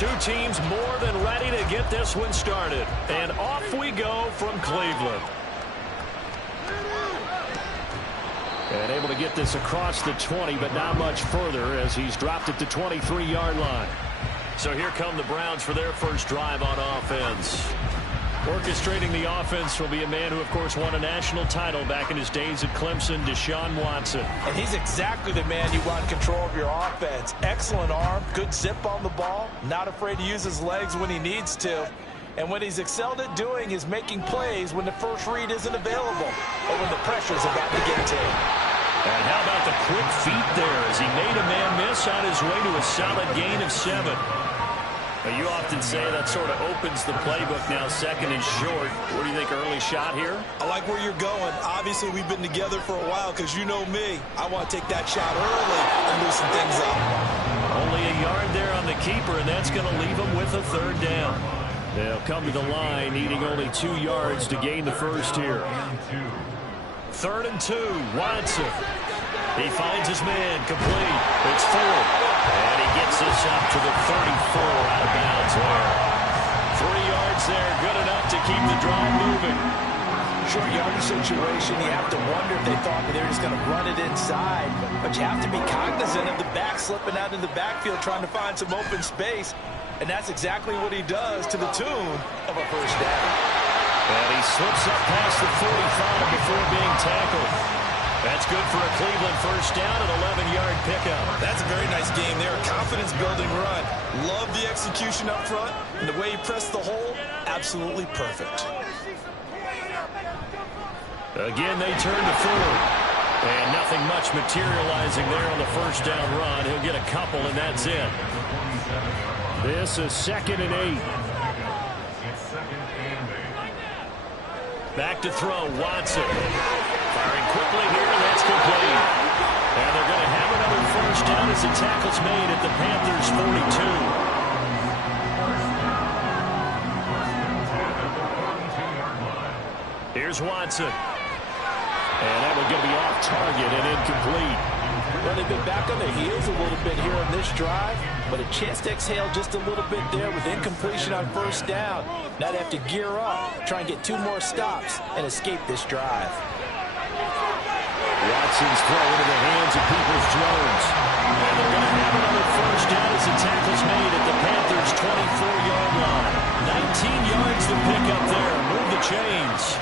Two teams more than ready to get this one started. And off we go from Cleveland. And able to get this across the 20, but not much further as he's dropped it to 23-yard line. So here come the Browns for their first drive on offense. Orchestrating the offense will be a man who, of course, won a national title back in his days at Clemson, Deshaun Watson. And he's exactly the man you want control of your offense. Excellent arm, good zip on the ball, not afraid to use his legs when he needs to. And what he's excelled at doing is making plays when the first read isn't available or when the pressure's about to get to him. And how about the quick feet there as he made a man miss on his way to a solid gain of 7. You often say that sort of opens the playbook now, second and short. What do you think, early shot here? I like where you're going. Obviously, we've been together for a while because you know me. I want to take that shot early and loosen things up. Only a yard there on the keeper, and that's going to leave him with a 3rd down. They'll come to the line, needing only 2 yards to gain the first here. 3rd and 2, Watson. He finds his man, complete. It's Ford. And he gets this up to the 34 out of bounds there. 3 yards there, good enough to keep the drive moving. Short yardage situation, you have to wonder if they thought that they were just going to run it inside. But you have to be cognizant of the back slipping out in the backfield trying to find some open space. And that's exactly what he does to the tune of a first down. And he slips up past the 45 before being tackled. That's good for a Cleveland first down, an 11-yard pickup. That's a very nice game there, a confidence-building run. Love the execution up front, and the way he pressed the hole, absolutely perfect. Again, they turn to Ford. And nothing much materializing there on the first down run. He'll get a couple, and that's it. This is 2nd and 8. Back to throw, Watson. Firing quickly here, and that's complete. And they're going to have another first down as the tackle's made at the Panthers' 42. Here's Watson. And that one going to be off target and incomplete. Well, they've been back on their heels a little bit here on this drive, but a chance to exhale just a little bit there with incompletion on first down. Now they have to gear up, try and get 2 more stops, and escape this drive. Watson's throw into the hands of Peoples-Jones. And they're going to have another first down as the tackle's made at the Panthers' 24-yard line. 19 yards to pick up there. Move the chains.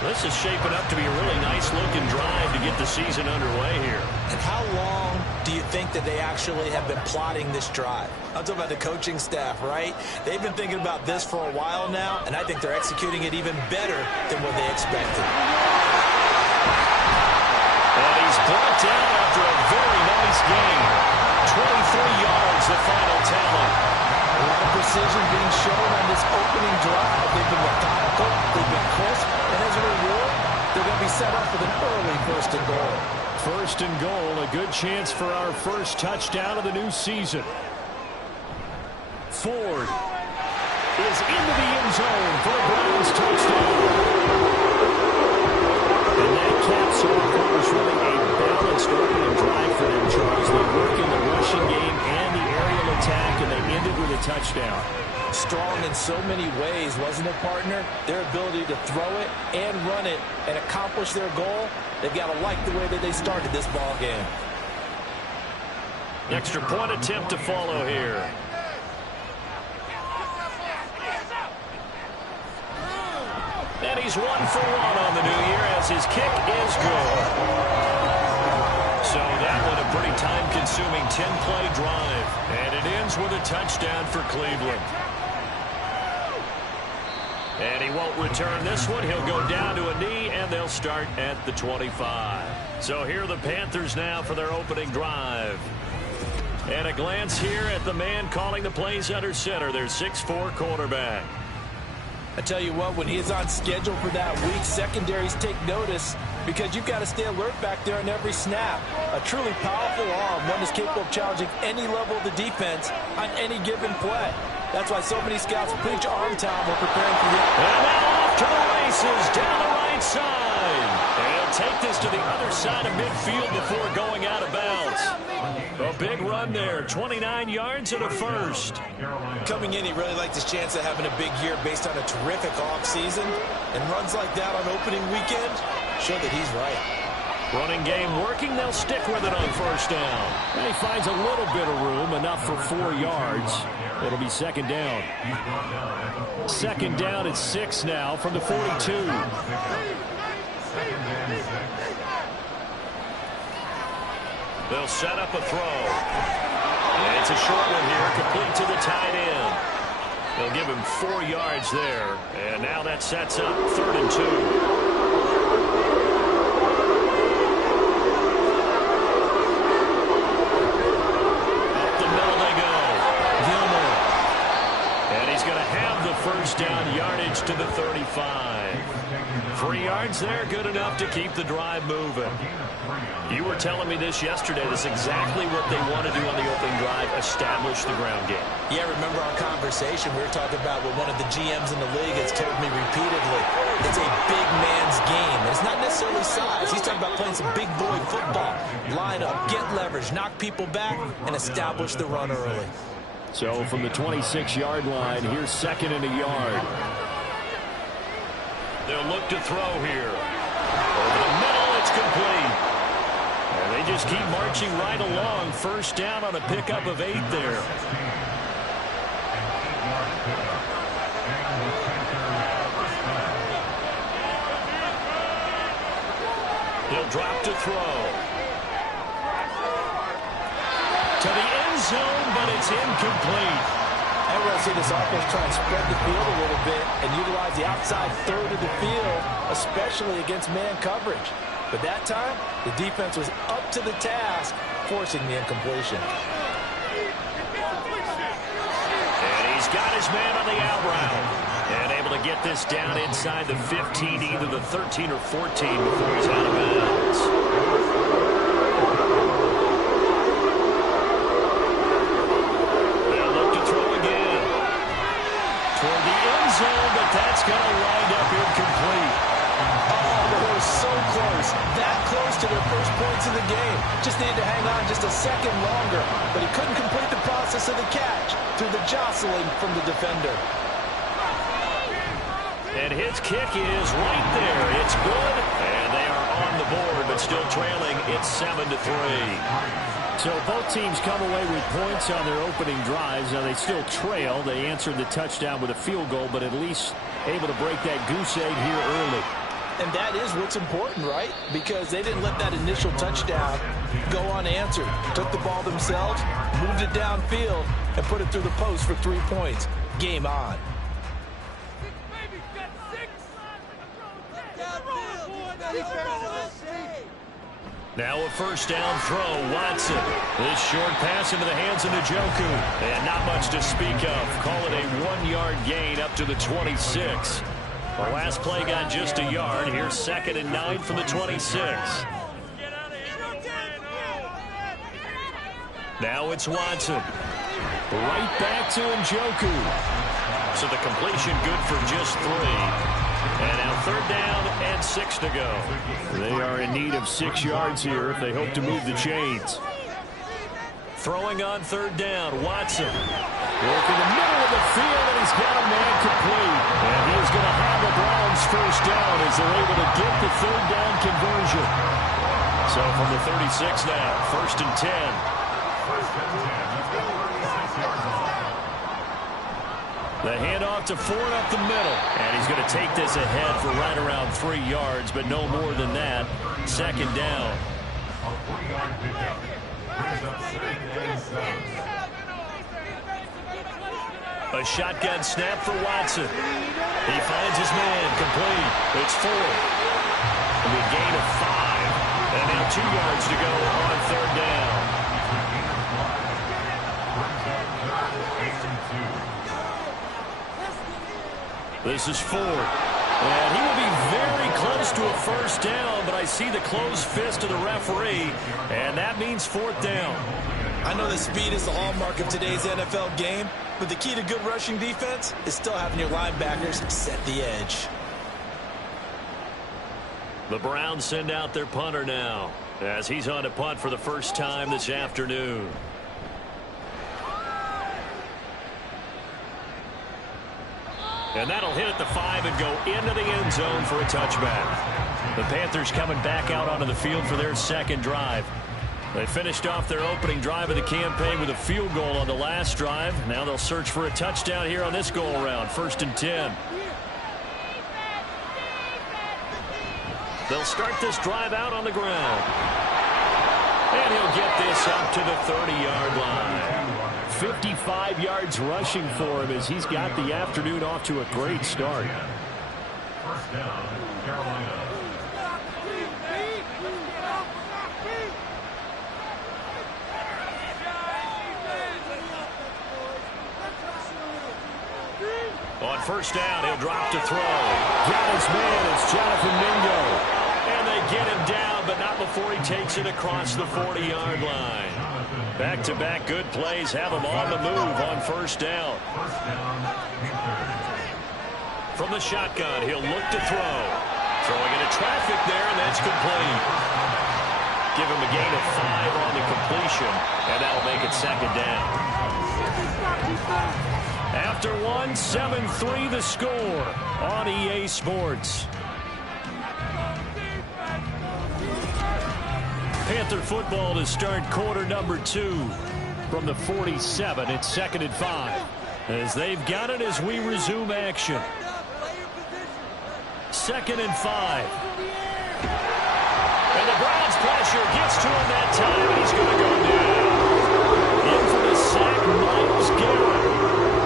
This is shaping up to be a really nice-looking drive to get the season underway here. And how long do you think that they actually have been plotting this drive? I'm talking about the coaching staff, right? They've been thinking about this for a while now, and I think they're executing it even better than what they expected. And he's brought down after a very nice game. 23 yards, the final tally. A lot of precision being shown on this opening drive. They've been methodical, they've been crisp, and as a reward, they're going to be set up with an early 1st and goal. 1st and goal, a good chance for our first touchdown of the new season. Ford is into the end zone for a Browns touchdown. And that caps off what was really a balanced opening drive for them, Charles. They work in the rushing game and the aerial attack, and they ended with a touchdown. Strong in so many ways, wasn't it, partner? Their ability to throw it and run it and accomplish their goal, they've got to like the way that they started this ball game. Extra point attempt to follow here. And he's 1 for 1 on the new year as his kick is good. So that one a pretty time-consuming 10-play drive. And it ends with a touchdown for Cleveland. And he won't return this one. He'll go down to a knee, and they'll start at the 25. So here are the Panthers now for their opening drive. And a glance here at the man calling the plays under center, their 6'4" quarterback. I tell you what, when he is on schedule for that week, secondaries take notice because you've got to stay alert back there on every snap. A truly powerful arm, one that's capable of challenging any level of the defense on any given play. That's why so many scouts preach arm time when preparing for the... And now off to the races down the right side. And he'll take this to the other side of midfield before going out of bounds. A big run there, 29 yards and a first. Coming in, he really liked his chance of having a big year based on a terrific offseason. And runs like that on opening weekend show that he's right. Running game working, they'll stick with it on first down. And he finds a little bit of room, enough for 4 yards. It'll be second down. Second down at 6 now from the 42. They'll set up a throw. And it's a short one here, complete to the tight end. They'll give him 4 yards there. And now that sets up 3rd and 2. First down yardage to the 35. 3 yards there, good enough to keep the drive moving. You were telling me this yesterday. This is exactly what they want to do on the opening drive, establish the ground game. Yeah, remember our conversation? We were talking about what one of the GMs in the league has told me repeatedly. It's a big man's game. It's not necessarily size. He's talking about playing some big boy football. Line up, get leverage, knock people back, and establish the run early. So from the 26-yard line, here's 2nd and a yard. They'll look to throw here. Over the middle, it's complete. And they just keep marching right along. First down on a pickup of 8 there. He'll drop to throw. To the end zone, but it's incomplete. And we'll see this offense try and spread the field a little bit and utilize the outside third of the field, especially against man coverage. But that time, the defense was up to the task, forcing the incompletion. And he's got his man on the out route. And able to get this down inside the 15, either the 13 or 14 before he's out of bounds. But that's going to wind up incomplete. Oh, they were so close. That close to their first points in the game. Just needed to hang on just a second longer. But he couldn't complete the process of the catch through the jostling from the defender. And his kick is right there. It's good. And they are on the board, but still trailing. It's 7-3. So both teams come away with points on their opening drives. Now they still trail. They answered the touchdown with a field goal, but at least able to break that goose egg here early. And that is what's important, right? Because they didn't let that initial touchdown go unanswered. Took the ball themselves, moved it downfield, and put it through the post for 3 points. Game on. Now a first down throw, Watson. This short pass into the hands of Njoku. And not much to speak of. Call it a 1-yard gain up to the 26. The last play got just a yard. Here's 2nd and 9 from the 26. Now it's Watson. Right back to Njoku. So the completion good for just 3. And now 3rd down and 6 to go. They are in need of 6 yards here if they hope to move the chains. Throwing on 3rd down, Watson. Work in the middle of the field, and he's got a man complete. And he is going to have the Browns first down as they're able to get the 3rd down conversion. So from the 36 now, 1st and 10. The handoff to Ford up the middle. And he's going to take this ahead for right around 3 yards, but no more than that. 2nd down. A shotgun snap for Watson. He finds his man complete. It's Ford. A good gain of 5. And now 2 yards to go on 3rd down. This is Ford. And he will be very close to a first down, but I see the closed fist of the referee, and that means 4th down. I know that speed is the hallmark of today's NFL game, but the key to good rushing defense is still having your linebackers set the edge. The Browns send out their punter now, as he's on to punt for the first time this afternoon. And that'll hit at the 5 and go into the end zone for a touchback. The Panthers coming back out onto the field for their second drive. They finished off their opening drive of the campaign with a field goal on the last drive. Now they'll search for a touchdown here on this go-around. 1st and 10. They'll start this drive out on the ground. And he'll get this up to the 30-yard line. 55 yards rushing for him as he's got the afternoon off to a great start. First down, Carolina. On first down, he'll drop to throw. Got his man, it's Jonathan Mingo. And they get him down, but not before he takes it across the 40-yard line. Back-to-back good plays have him on the move on first down. From the shotgun, he'll look to throw. Throwing into traffic there, and that's complete. Give him a gain of 5 on the completion, and that'll make it second down. After one, 7-3 the score on EA Sports. Panther football to start quarter number 2 from the 47. It's 2nd and 5 as they've got it as we resume action. 2nd and 5. And the Browns pressure gets to him that time, and he's going to go down. In for the sack, Myles Garrett.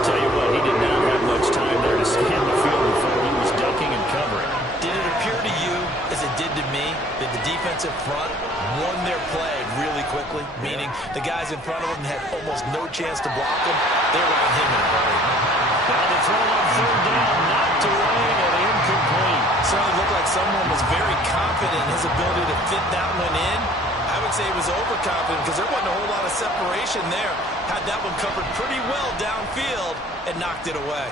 Tell you what, he did not have much time there to scan the field before he was ducking and covering. Did it appear to you, as it did to me, that the defensive front won their play really quickly? Meaning the guys in front of them had almost no chance to block him. They were on him in a hurry. Now the throw on 3rd down, knocked away and incomplete. Certainly looked like someone was very confident in his ability to fit that one in. I would say he was overconfident because there wasn't a whole lot of separation there. Had that one covered pretty well downfield and knocked it away.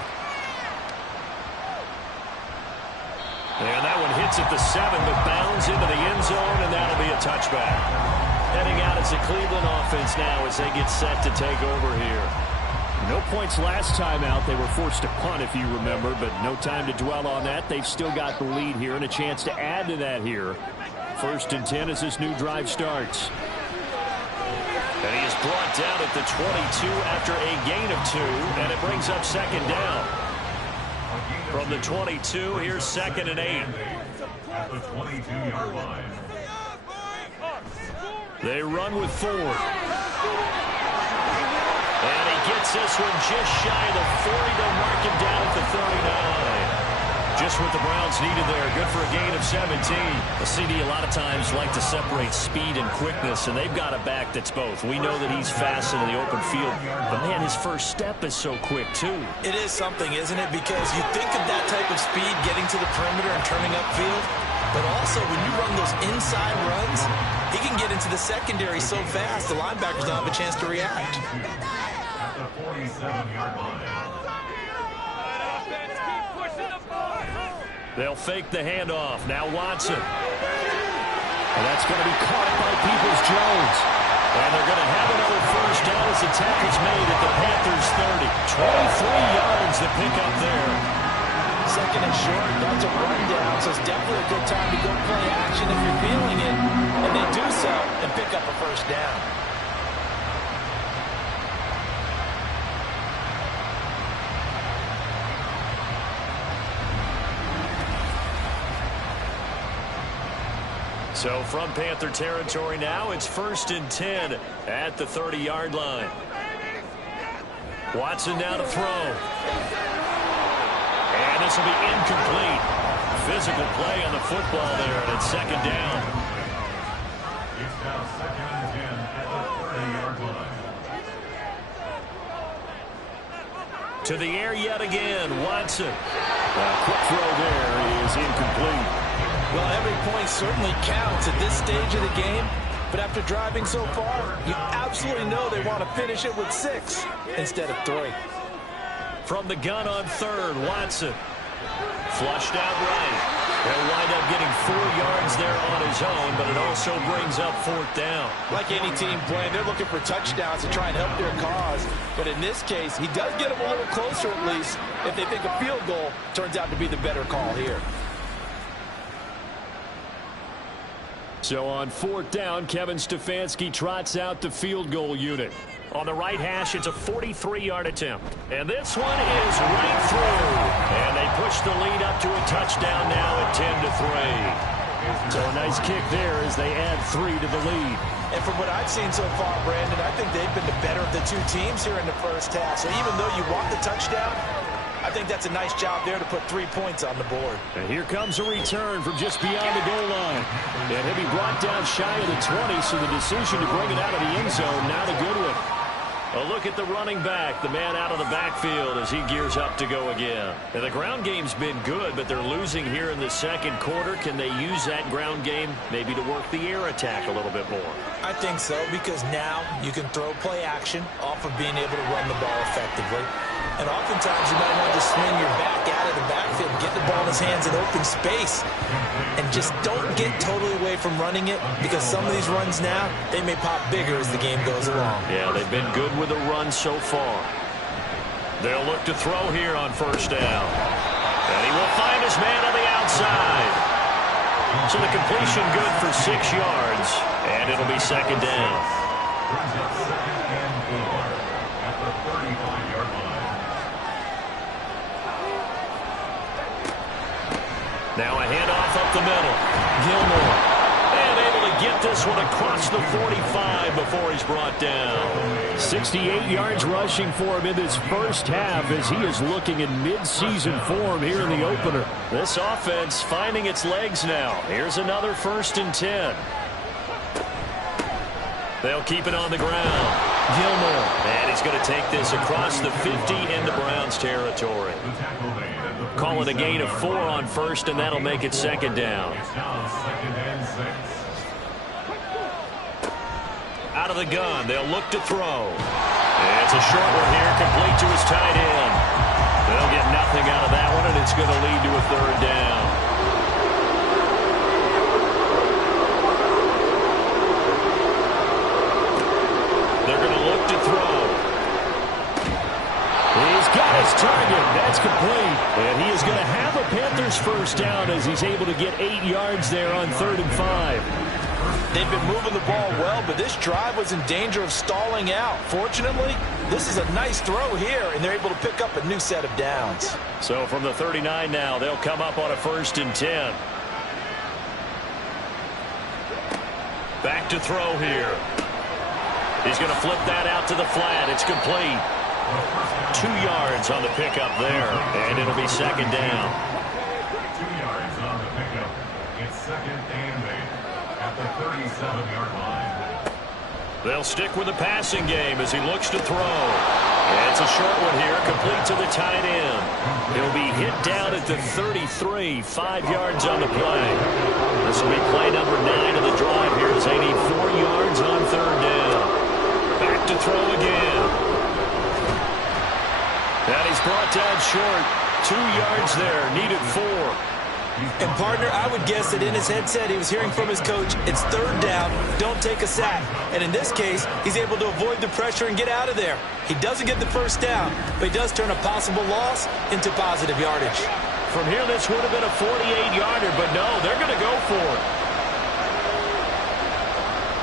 And that one hits at the 7, but bounds into the end zone, and that'll be a touchback. Heading out as the Cleveland offense now as they get set to take over here. No points last time out. They were forced to punt, if you remember, but no time to dwell on that. They've still got the lead here and a chance to add to that here. 1st and 10 as this new drive starts. And he is brought down at the 22 after a gain of 2, and it brings up 2nd down. From the 22, here's 2nd and 8. At the 22-yard line. They run with 4. And he gets this one just shy of the 40. They'll mark him down at the 39. Just what the Browns needed there. Good for a gain of 17. The CD a lot of times like to separate speed and quickness, and they've got a back that's both. We know that he's fast in the open field, but man, his first step is so quick too. It is something, isn't it? Because you think of that type of speed getting to the perimeter and turning upfield, but also when you run those inside runs, he can get into the secondary so fast the linebackers don't have a chance to react. At the 47-yard line. They'll fake the handoff. Now Watson. And that's going to be caught by Peoples-Jones. And they're going to have another first down as the tackle's made at the Panthers 30. 23 yards to pick up there. 2nd and short, that's a rundown, so it's definitely a good time to go play action if you're feeling it. And they do so and pick up a first down. So from Panther territory now, it's 1st and 10 at the 30-yard line. Watson now to throw. And this will be incomplete. Physical play on the football there, and it's 2nd down. It's now 2nd and 10 at the 30-yard line. To the air yet again, Watson. A quick throw there is incomplete. Well, every point certainly counts at this stage of the game, but after driving so far, you absolutely know they want to finish it with 6 instead of 3. From the gun on 3rd, Watson. Flushed out right. He'll wind up getting 4 yards there on his own, but it also brings up 4th down. Like any team playing, they're looking for touchdowns to try and help their cause. But in this case, he does get them a little closer at least if they think a field goal turns out to be the better call here. So on 4th down, Kevin Stefanski trots out the field goal unit. On the right hash, it's a 43-yard attempt. And this one is right through. And they push the lead up to a touchdown now at 10-3. So a nice kick there as they add 3 to the lead. And from what I've seen so far, Brandon, I think they've been the better of the two teams here in the first half. So even though you want the touchdown, I think that's a nice job there to put 3 points on the board. And here comes a return from just beyond the goal line. And he'll be brought down shy of the 20, so the decision to bring it out of the end zone, not a good one. A look at the running back, the man out of the backfield as he gears up to go again. And the ground game's been good, but they're losing here in the second quarter. Can they use that ground game maybe to work the air attack a little bit more? I think so, because now you can throw play action off of being able to run the ball effectively. And oftentimes you might want to swing your back out of the backfield, get the ball in his hands in open space, and just don't get totally away from running it, because some of these runs now, they may pop bigger as the game goes along. Yeah, they've been good with the run so far. They'll look to throw here on 1st down. And he will find his man on the outside. So the completion good for 6 yards, and it'll be 2nd down. Brings up 2nd and 4 at the 35-yard line. Now a handoff up the middle. Gilmore. And able to get this one across the 45 before he's brought down. 68 yards rushing for him in this first half as he is looking in mid-season form here in the opener. This offense finding its legs now. Here's another 1st and 10. They'll keep it on the ground. Gilmore. And he's going to take this across the 50 into Browns territory. Call it a gain of 4 on 1st, and that'll make it 2nd down. It's now 2nd and 6. Out of the gun, they'll look to throw. It's a short one here, complete to his tight end. They'll get nothing out of that one, and it's going to lead to a 3rd down. They're going to look to throw. He's got his target. That's complete. And he is going to have a Panthers 1st down as he's able to get 8 yards there on 3rd and 5. They've been moving the ball well, but this drive was in danger of stalling out. Fortunately, this is a nice throw here, and they're able to pick up a new set of downs. So from the 39 now, they'll come up on a 1st and 10. Back to throw here. He's going to flip that out to the flat. It's complete. 2 yards on the pickup there, and it'll be 2nd down. 2 yards on the pickup. It's 2nd and 8 at the 37-yard line. They'll stick with the passing game as he looks to throw. And it's a short one here, complete to the tight end. He'll be hit down at the 33, 5 yards on the play. This will be play number 9 of the drive here as they need 4 yards on 3rd down. Back to throw again. And he's brought down short. 2 yards there, needed 4. And, partner, I would guess that in his headset he was hearing from his coach, it's 3rd down, don't take a sack. And in this case, he's able to avoid the pressure and get out of there. He doesn't get the 1st down, but he does turn a possible loss into positive yardage. From here, this would have been a 48-yarder, but no, they're going to go for it.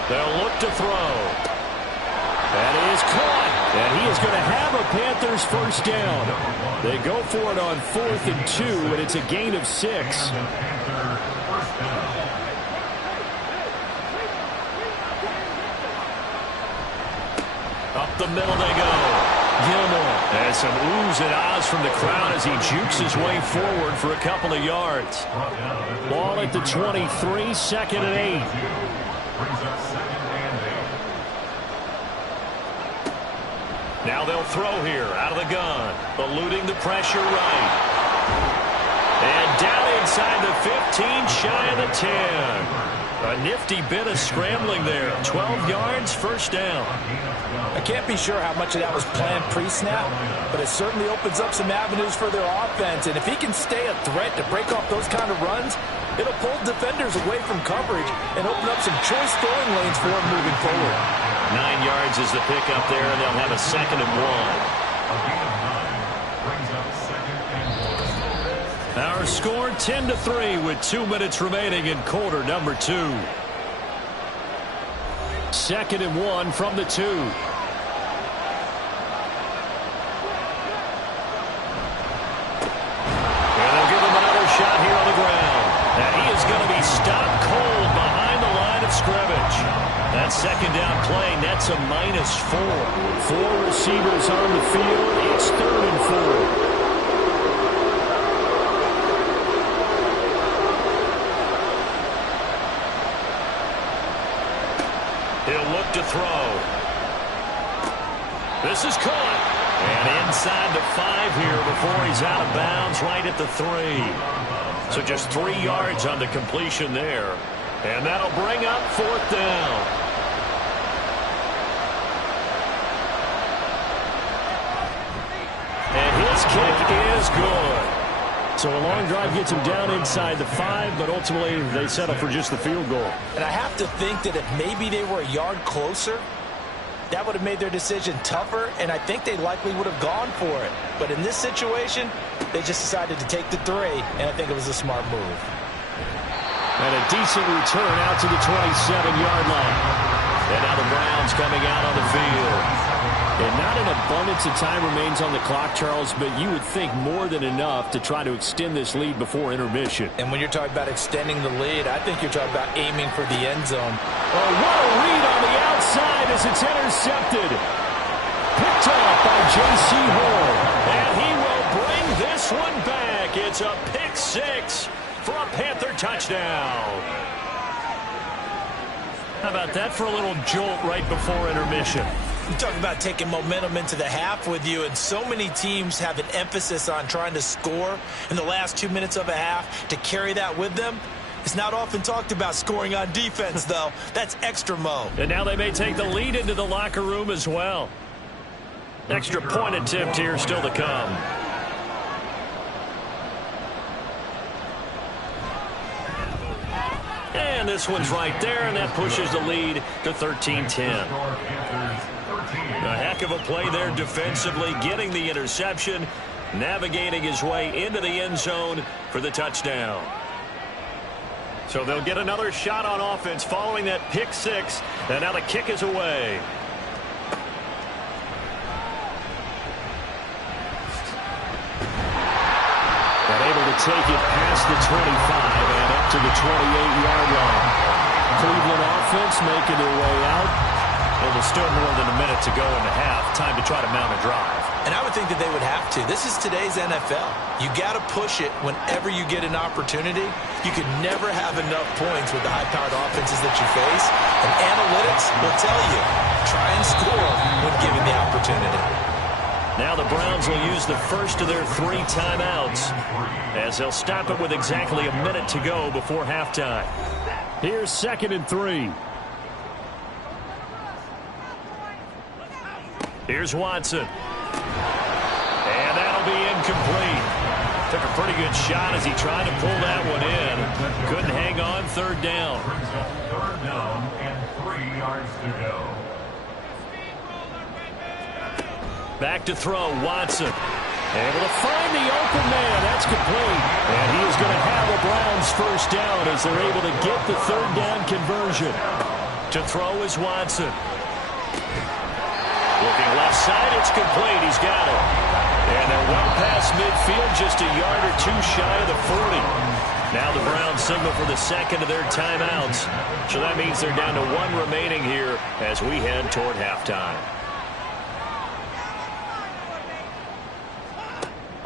They'll look to throw. That is caught, and he is going to have a Panthers 1st down. They go for it on 4th and 2, and it's a gain of 6. Up the middle they go. Gilmore has some oohs and ahs from the crowd as he jukes his way forward for a couple of yards. Ball at the 23, 2nd and 8. Brings up 2nd and 8. Now they'll throw here out of the gun, eluding the pressure right. And down inside the 15, shy of the 10. A nifty bit of scrambling there. 12 yards, first down. I can't be sure how much of that was planned pre-snap, but it certainly opens up some avenues for their offense. And if he can stay a threat to break off those kind of runs, it'll pull defenders away from coverage and open up some choice throwing lanes for him moving forward. 9 yards is the pickup there, and they'll have a 2nd and 1. Our score 10-3 with 2 minutes remaining in quarter number 2. 2nd and 1 from the 2. And they'll give him another shot here on the ground. And he is going to be stopped cold behind the line of scrimmage. That 2nd down play nets a -4. 4 receivers on the field. It's 3rd and 4. He'll look to throw. This is caught. And inside the 5 here before he's out of bounds, right at the 3. So just 3 yards on the completion there. And that'll bring up 4th down. And his kick is good. So a long drive gets him down inside the 5, but ultimately they settle for just the field goal. And I have to think that if maybe they were a yard closer, that would have made their decision tougher, and I think they likely would have gone for it. But in this situation, they just decided to take the 3, and I think it was a smart move. And a decent return out to the 27-yard line. And now the Browns coming out on the field. And not an abundance of time remains on the clock, Charles, but you would think more than enough to try to extend this lead before intermission. And when you're talking about extending the lead, I think you're talking about aiming for the end zone. Oh, what a read on the outside as it's intercepted. Picked off by J.C. Horn. And he will bring this one back. It's a pick 6 for a Panther touchdown. How about that for a little jolt right before intermission? You talk about taking momentum into the half with you, and so many teams have an emphasis on trying to score in the last 2 minutes of a half to carry that with them. It's not often talked about scoring on defense, though. That's extra mo. And now they may take the lead into the locker room as well. Extra point attempt here still to come. And this one's right there, and that pushes the lead to 13-10. A heck of a play there defensively, getting the interception, navigating his way into the end zone for the touchdown. So they'll get another shot on offense following that pick 6, and now the kick is away. And able to take it past the 25 and up to the 28-yard line. Cleveland offense making their way out. And there's still more than a minute to go in the half. Time to try to mount a drive. And I would think that they would have to. This is today's NFL. You got to push it whenever you get an opportunity. You could never have enough points with the high-powered offenses that you face. And analytics will tell you, try and score when given the opportunity. Now the Browns will use the first of their 3 timeouts as they'll stop it with exactly a minute to go before halftime. Here's 2nd and 3. Here's Watson. And that'll be incomplete. Took a pretty good shot as he tried to pull that one in. Couldn't hang on, 3rd down. Third down and 3 yards to go. Back to throw, Watson. Able to find the open man. That's complete. And he is going to have a Browns first down as they're able to get the 3rd down conversion. To throw is Watson. Looking left side, it's complete. He's got it. And they're well past midfield, just a yard or 2 shy of the 40. Now the Browns signal for the 2nd of their timeouts. So that means they're down to 1 remaining here as we head toward halftime.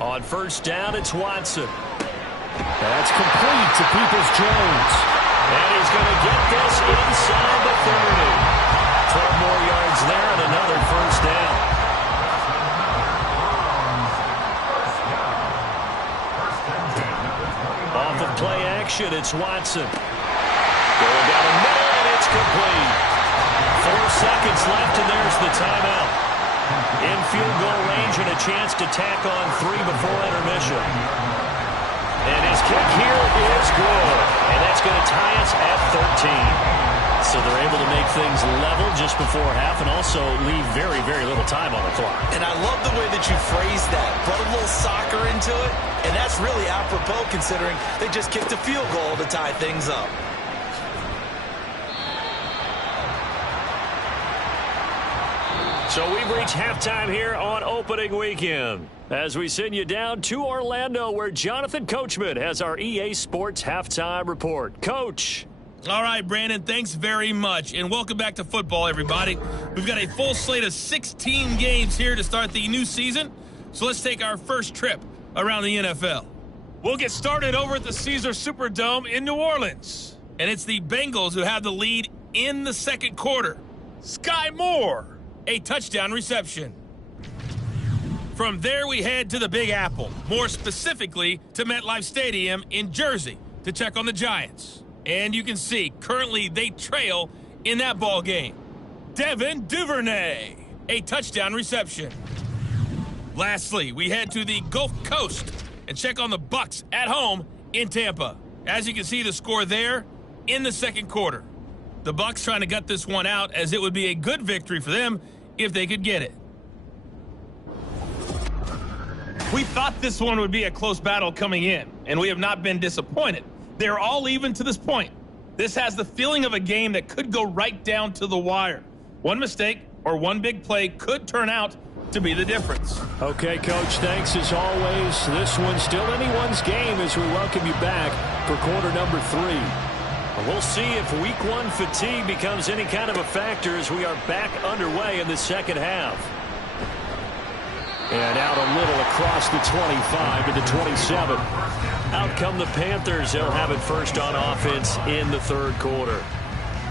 On first down, it's Watson. That's complete to Peoples-Jones. And he's going to get this inside the 30. 12 more yards there and another first down. Off of play action, it's Watson. Going down the complete. 4 seconds left, and there's the timeout. In field goal range and a chance to tack on 3 before intermission. And his kick here is good. And that's going to tie us at 13. So they're able to make things level just before half and also leave very, very little time on the clock. And I love the way that you phrase that. Put a little soccer into it, and that's really apropos considering they just kicked a field goal to tie things up. So we've reached halftime here on opening weekend as we send you down to Orlando where Jonathan Coachman has our EA Sports halftime report. Coach. All right, Brandon, thanks very much, and welcome back to football, everybody. We've got a full slate of 16 games here to start the new season, so let's take our first trip around the NFL. We'll get started over at the Caesars Superdome in New Orleans, and it's the Bengals who have the lead in the second quarter. Sky Moore, a touchdown reception. From there, we head to the Big Apple, more specifically to MetLife Stadium in Jersey to check on the Giants. And you can see, currently they trail in that ball game. Devin Duvernay, a touchdown reception. Lastly, we head to the Gulf Coast and check on the Bucs at home in Tampa. As you can see, the score there in the second quarter. The Bucs trying to gut this one out as it would be a good victory for them if they could get it. We thought this one would be a close battle coming in, and we have not been disappointed. They're all even to this point. This has the feeling of a game that could go right down to the wire. One mistake or one big play could turn out to be the difference. Okay, Coach, thanks as always. This one's still anyone's game as we welcome you back for quarter number 3. We'll see if week 1 fatigue becomes any kind of a factor as we are back underway in the second half. And out a little across the 25 to the 27. Out come the Panthers. They'll have it first on offense in the third quarter.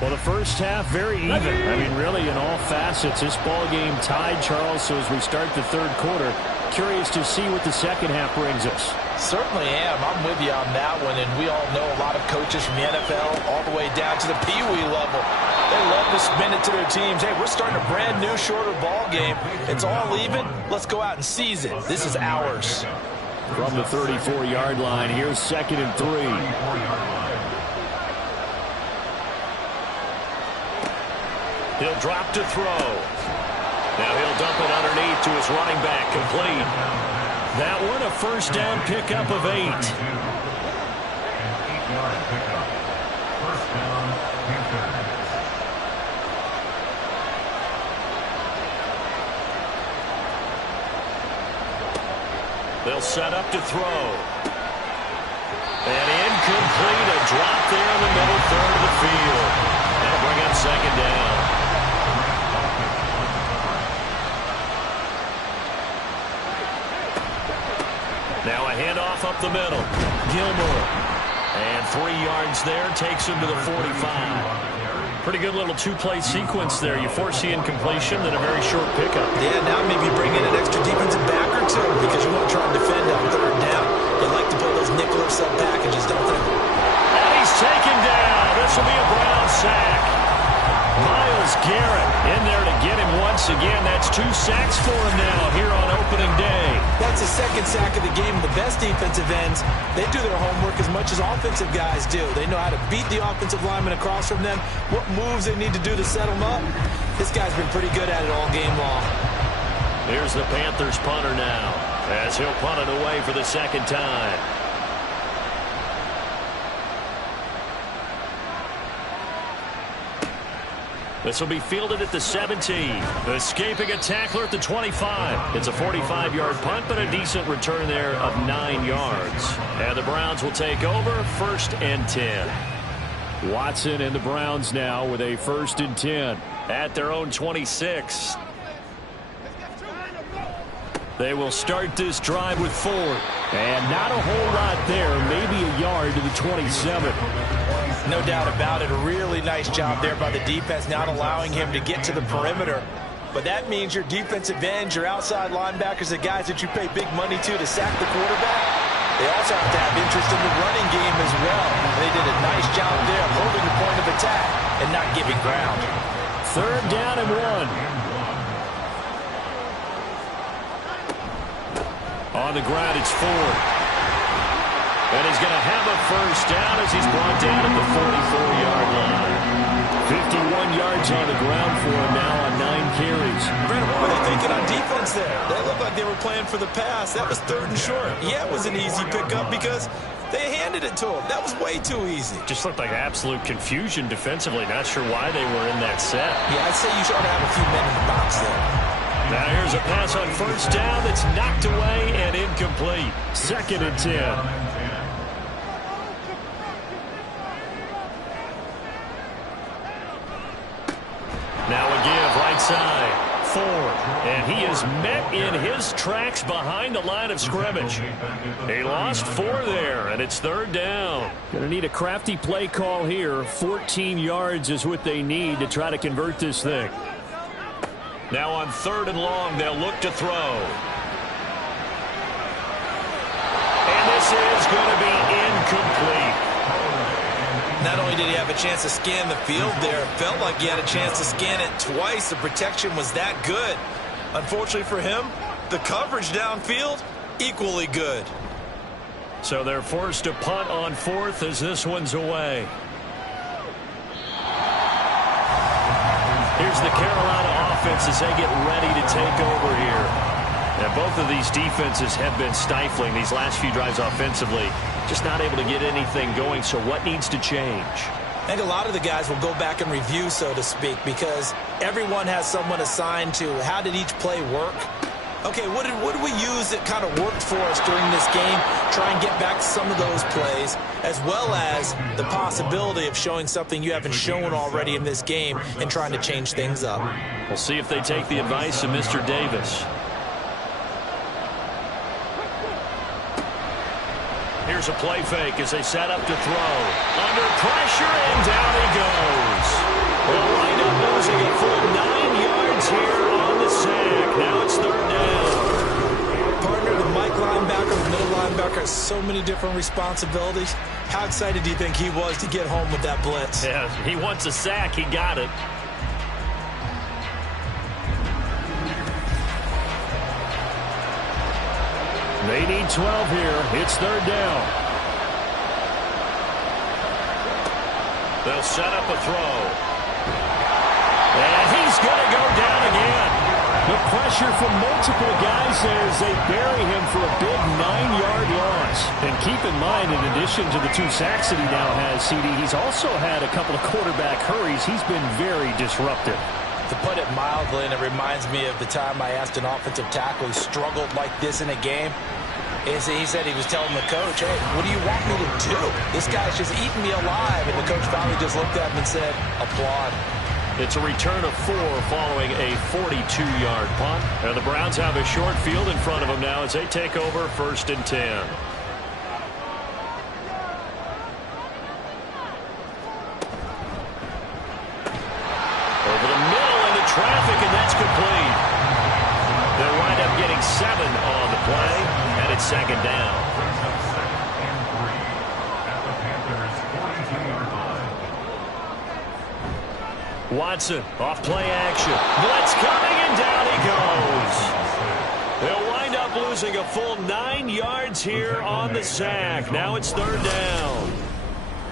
Well, the first half, very even. I mean, really, in all facets, this ball game tied, Charles. So as we start the third quarter, curious to see what the second half brings us. Certainly am. I'm with you on that one, and we all know a lot of coaches from the NFL all the way down to the Pee Wee level. They love to spin it to their teams. Hey, we're starting a brand new, shorter ball game. It's all even. Let's go out and seize it. This is ours. From the 34-yard line, here's 2nd and 3. He'll drop to throw. Now he'll dump it underneath to his running back, complete. That one a first down pickup of 8. An 8-yard pickup. First down, Panthers. They'll set up to throw. And incomplete, a drop there in the middle third of the field. That'll bring up 2nd down. Now a handoff up the middle. Gilmore. And 3 yards there, takes him to the 45. Pretty good little 2-play sequence there. You force the incompletion, then a very short pickup. Yeah, now maybe bring in an extra defensive back or two because you want to try and defend on 3rd down. They like to play those nickel or sub packages, don't they? And he's taken down. This will be a Brown sack. Myles Garrett in there to get him once again. That's 2 sacks for him now here on opening day. That's the 2nd sack of the game. The best defensive ends, they do their homework as much as offensive guys do. They know how to beat the offensive lineman across from them, what moves they need to do to set them up. This guy's been pretty good at it all game long. Here's the Panthers punter now as he'll punt it away for the 2nd time. This will be fielded at the 17. Escaping a tackler at the 25. It's a 45-yard punt, but a decent return there of 9 yards. And the Browns will take over 1st and 10. Watson and the Browns now with a 1st and 10 at their own 26. They will start this drive with Ford. And not a whole lot there, maybe a yard to the 27. No doubt about it. A really nice job there by the defense, not allowing him to get to the perimeter. But that means your defensive ends, your outside linebackers, the guys that you pay big money to sack the quarterback, They also have to have interest in the running game as well. They did a nice job there holding the point of attack and not giving ground. Third down and 1. On the ground, it's Ford. And he's going to have a first down as he's brought down at the 44-yard line. 51 yards on the ground for him now on 9 carries. Brandon, what were they thinking on defense there? They looked like they were playing for the pass. That was 3rd and short. Yeah, it was an easy pickup because they handed it to him. That was way too easy. Just looked like absolute confusion defensively. Not sure why they were in that set. Yeah, I'd say you should have a few men in the box there. Now here's a pass on first down that's knocked away and incomplete. 2nd and 10. Now a give right side. Ford. And he is met in his tracks behind the line of scrimmage. He lost 4 there, and it's 3rd down. Going to need a crafty play call here. 14 yards is what they need to try to convert this thing. Now on 3rd and long, they'll look to throw. And this is going to be incomplete. Not only did he have a chance to scan the field there, it felt like he had a chance to scan it twice. The protection was that good. Unfortunately for him, the coverage downfield, equally good. So they're forced to punt on 4th as this one's away. Here's the Carolina offense as they get ready to take over here. Now, both of these defenses have been stifling these last few drives offensively. Just not able to get anything going, so what needs to change? I think a lot of the guys will go back and review, so to speak, because everyone has someone assigned to how did each play work. Okay, what did we use that kind of worked for us during this game? Try and get back to some of those plays, as well as the possibility of showing something you haven't shown already in this game and trying to change things up. We'll see if they take the advice of Mr. Davis. Here's a play fake as they set up to throw. Under pressure, and down he goes. They'll wind up losing a full 9 yards here on the sack. Now it's 3rd down. Partner, the Mike linebacker, the middle linebacker has so many different responsibilities. How excited do you think he was to get home with that blitz? Yeah, he wants a sack. He got it. They need 12 here. It's 3rd down. They'll set up a throw. And he's going to go down again. The pressure from multiple guys there as they bury him for a big 9-yard loss. And keep in mind, in addition to the 2 sacks that he now has, CD, he's also had a couple of quarterback hurries. He's been very disruptive. To put it mildly, and it reminds me of the time I asked an offensive tackle who struggled like this in a game. He said he was telling the coach, hey, what do you want me to do? This guy's just eating me alive. And the coach finally just looked at him and said, applaud. It's a return of 4 following a 42-yard punt. And the Browns have a short field in front of them now as they take over 1st and 10. Over the middle into traffic, and that's complete. They'll wind up getting 7 on the play, and it's 2nd down. At the Panthers' 42-yard line. Watson, off play action. Blitz coming, and down he goes. They'll wind up losing a full 9 yards here on the sack. Now it's 3rd down.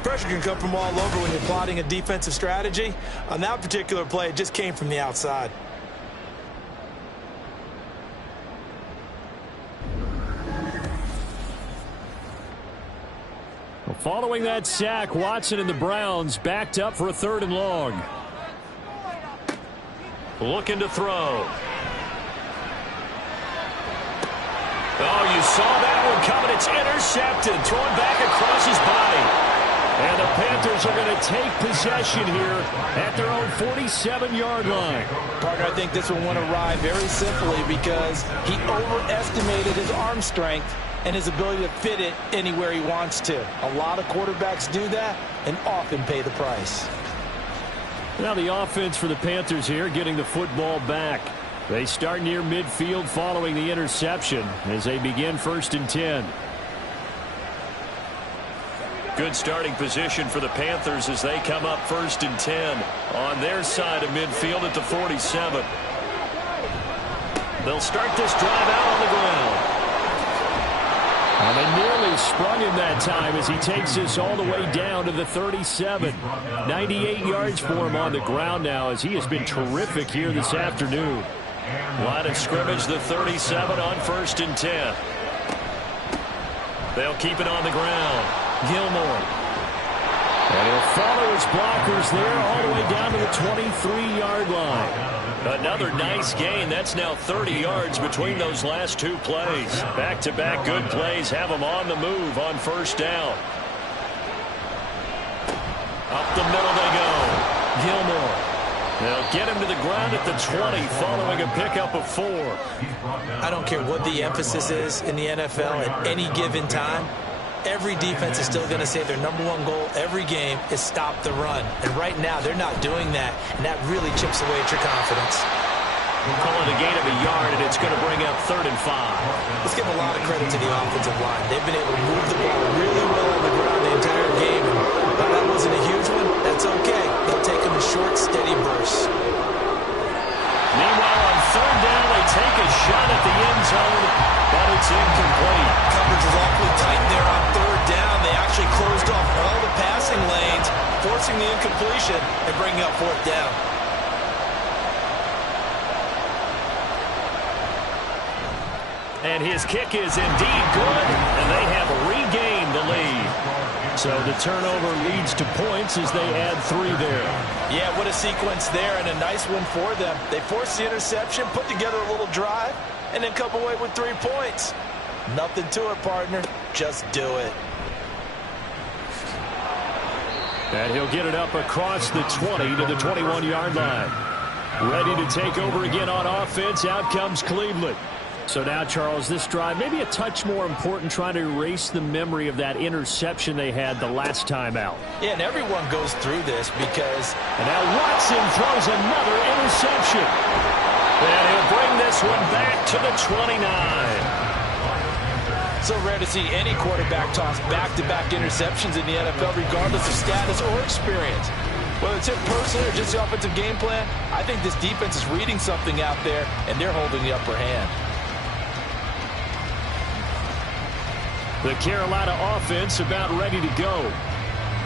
Pressure can come from all over when you're plotting a defensive strategy. On that particular play, it just came from the outside. Following that sack, Watson and the Browns backed up for a 3rd and long. Looking to throw. Oh, you saw that one coming. It's intercepted. Thrown back across his body. And the Panthers are going to take possession here at their own 47-yard line. Partner, I think this one went awry very simply because he overestimated his arm strength and his ability to fit it anywhere he wants to. A lot of quarterbacks do that and often pay the price. Now the offense for the Panthers here getting the football back. They start near midfield following the interception as they begin 1st and 10. Good starting position for the Panthers as they come up 1st and 10 on their side of midfield at the 47. They'll start this drive out on the ground. And they nearly sprung him that time as he takes this all the way down to the 37. 98 yards for him on the ground now as he has been terrific here this afternoon. Line of scrimmage, the 37 on 1st and 10. They'll keep it on the ground. Gilmore. And he'll follow his blockers there all the way down to the 23-yard line. Another nice gain. That's now 30 yards between those last two plays. Back-to-back good plays have them on the move on 1st down. Up the middle they go. Gilmore. They'll get him to the ground at the 20 following a pickup of 4. I don't care what the emphasis is in the NFL at any given time. Every defense is still going to say their #1 goal every game is stop the run. And right now, they're not doing that, and that really chips away at your confidence. We'll call it a gain of a yard, and it's going to bring up 3rd and 5. Let's give a lot of credit to the offensive line. They've been able to move the ball really well on the ground the entire game. And while that wasn't a huge one, that's okay. They'll take them in short, steady bursts. Meanwhile, on 3rd down, they take a shot at the end zone, but it's incomplete. Coverage is awfully tight there on 3rd down. They actually closed off all the passing lanes, forcing the incompletion and bringing up 4th down. And his kick is indeed good, and they have regained the lead. So the turnover leads to points as they add 3 there. Yeah, what a sequence there, and a nice one for them. They forced the interception, put together a little drive, and then come away with 3 points. Nothing to it, partner. Just do it. And he'll get it up across the 20 to the 21-yard line. Ready to take over again on offense. Out comes Cleveland. So now, Charles, this drive maybe a touch more important, trying to erase the memory of that interception they had the last time out. Yeah, and everyone goes through this because... And now Watson throws another interception. And he'll bring this one back to the 29. So rare to see any quarterback toss back-to-back interceptions in the NFL, regardless of status or experience. Whether it's him personally or just the offensive game plan, I think this defense is reading something out there, and they're holding the upper hand. The Carolina offense about ready to go.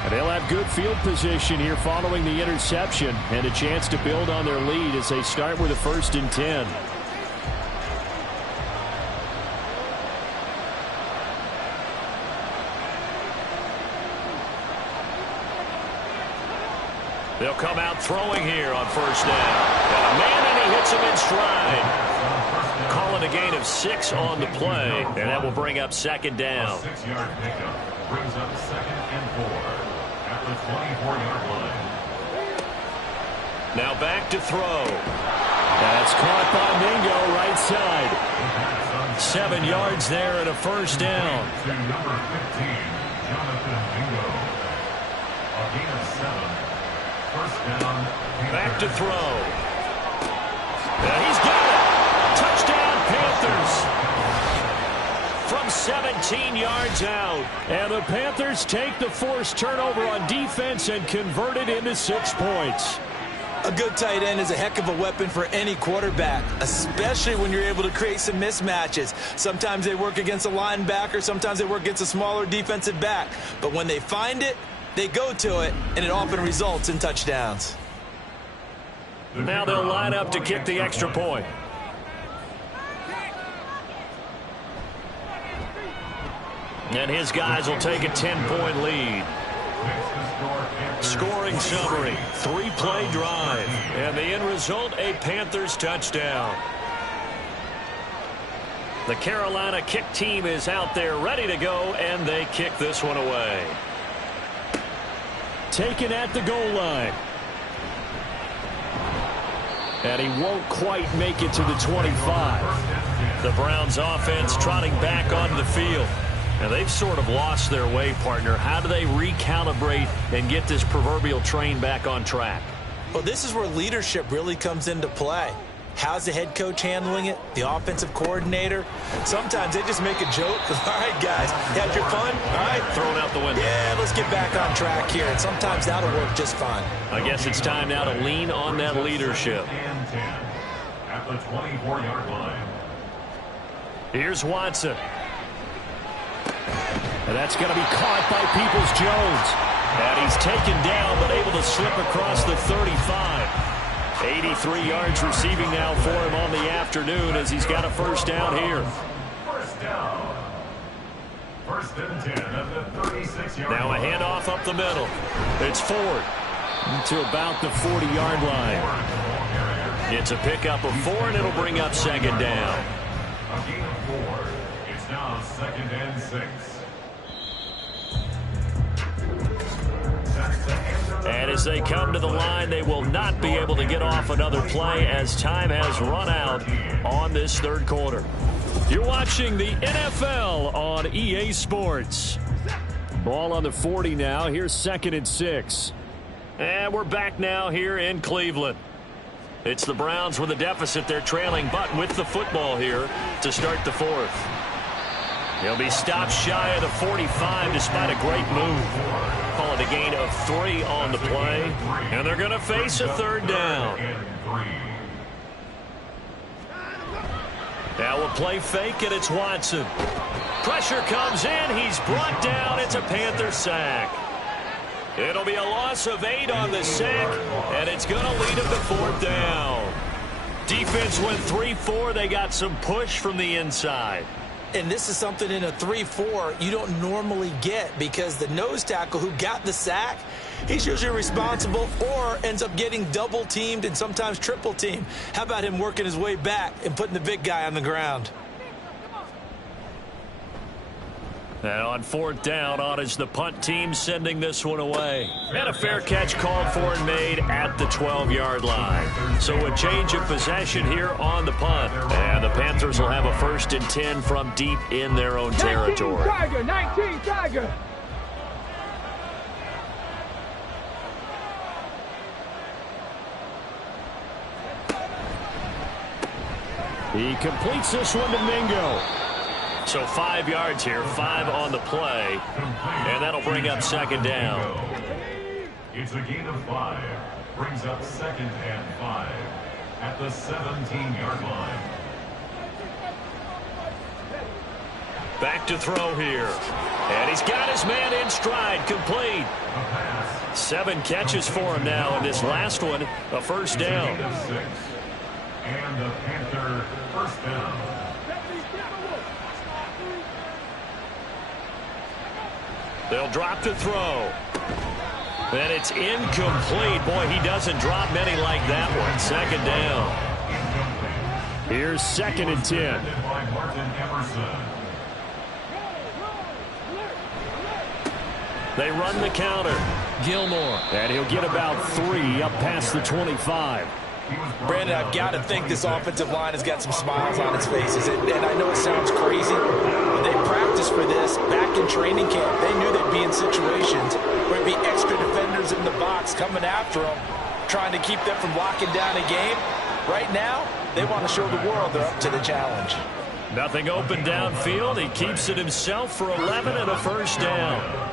And they'll have good field position here following the interception and a chance to build on their lead as they start with a 1st and 10. They'll come out throwing here on 1st down. Got a man, and he hits him in stride. Calling a gain of 6 on the play, and that will bring up 2nd down. A 6-yard pickup brings up 2nd and 4 at the 24-yard line. Now back to throw. That's caught by Mingo, right side. 7 yards there and a 1st down. To number 15, Jonathan Mingo. A gain of 7. 1st down. Back to throw. He's got it. Touchdown, Panthers. From 17 yards out. And the Panthers take the forced turnover on defense and convert it into 6 points. A good tight end is a heck of a weapon for any quarterback, especially when you're able to create some mismatches. Sometimes they work against a linebacker, sometimes they work against a smaller defensive back. But when they find it, they go to it, and it often results in touchdowns. Now they'll line up to kick the extra point. And his guys will take a 10-point lead. Scoring summary, 3-play drive. And the end result, a Panthers touchdown. The Carolina kick team is out there ready to go, and they kick this one away. Taken at the goal line. And he won't quite make it to the 25. The Browns offense trotting back onto the field. And they've sort of lost their way, partner. How do they recalibrate and get this proverbial train back on track? Well, this is where leadership really comes into play. How's the head coach handling it? The offensive coordinator? Sometimes they just make a joke. All right, guys, you had your fun? All right. Throw it out the window. Yeah, let's get back on track here. And sometimes that'll work just fine. I guess it's time now to lean on that leadership. At the 24-yard line. Here's Watson. And that's going to be caught by Peoples-Jones. And he's taken down, but able to slip across the 35. 83 yards receiving now for him on the afternoon as he's got a first down here. First down. First and 10 at the 36-yard line. Now a handoff up the middle. It's Ford to about the 40-yard line. It's a pickup of 4, and it'll bring up second down. A gain of 4. It's now second and 6. And as they come to the line, they will not be able to get off another play as time has run out on this third quarter. You're watching the NFL on EA Sports. Ball on the 40 now. Here's second and 6. And we're back now here in Cleveland. It's the Browns with a deficit. They're trailing, but with the football here to start the fourth. He'll be stopped shy of the 45 despite a great move. Call it a gain of 3 on the play. And they're going to face a third down. Now we'll play fake, and it's Watson. Pressure comes in. He's brought down. It's a Panther sack. It'll be a loss of 8 on the sack, and it's going to lead him to fourth down. Defense went 3-4. They got some push from the inside. And this is something in a 3-4 you don't normally get because the nose tackle who got the sack, he's usually responsible or ends up getting double teamed and sometimes triple teamed. How about him working his way back and putting the big guy on the ground? And on fourth down, on is the punt team sending this one away. And a fair catch called for and made at the 12-yard line. So a change of possession here on the punt. And the Panthers will have a first and 10 from deep in their own territory. 19 Tiger. He completes this one to Mingo. So 5 yards here, 5 on the play, and that'll bring up second down. It's a gain of 5. Brings up second and 5 at the 17-yard line. Back to throw here. And he's got his man in stride, complete. 7 catches for him now, and this last one, a first down. And the Panther first down. They'll drop to throw. And it's incomplete. Boy, he doesn't drop many like that one. Second down. Here's second and 10. They run the counter. Gilmore. And he'll get about 3 up past the 25. Brandon, I've got to think this offensive line has got some smiles on its faces. And I know it sounds crazy, but they practiced for this back in training camp. They knew they'd be in situations where there'd be extra defenders in the box coming after them, trying to keep them from locking down a game. Right now, they want to show the world they're up to the challenge. Nothing open downfield. He keeps it himself for 11 and a first down.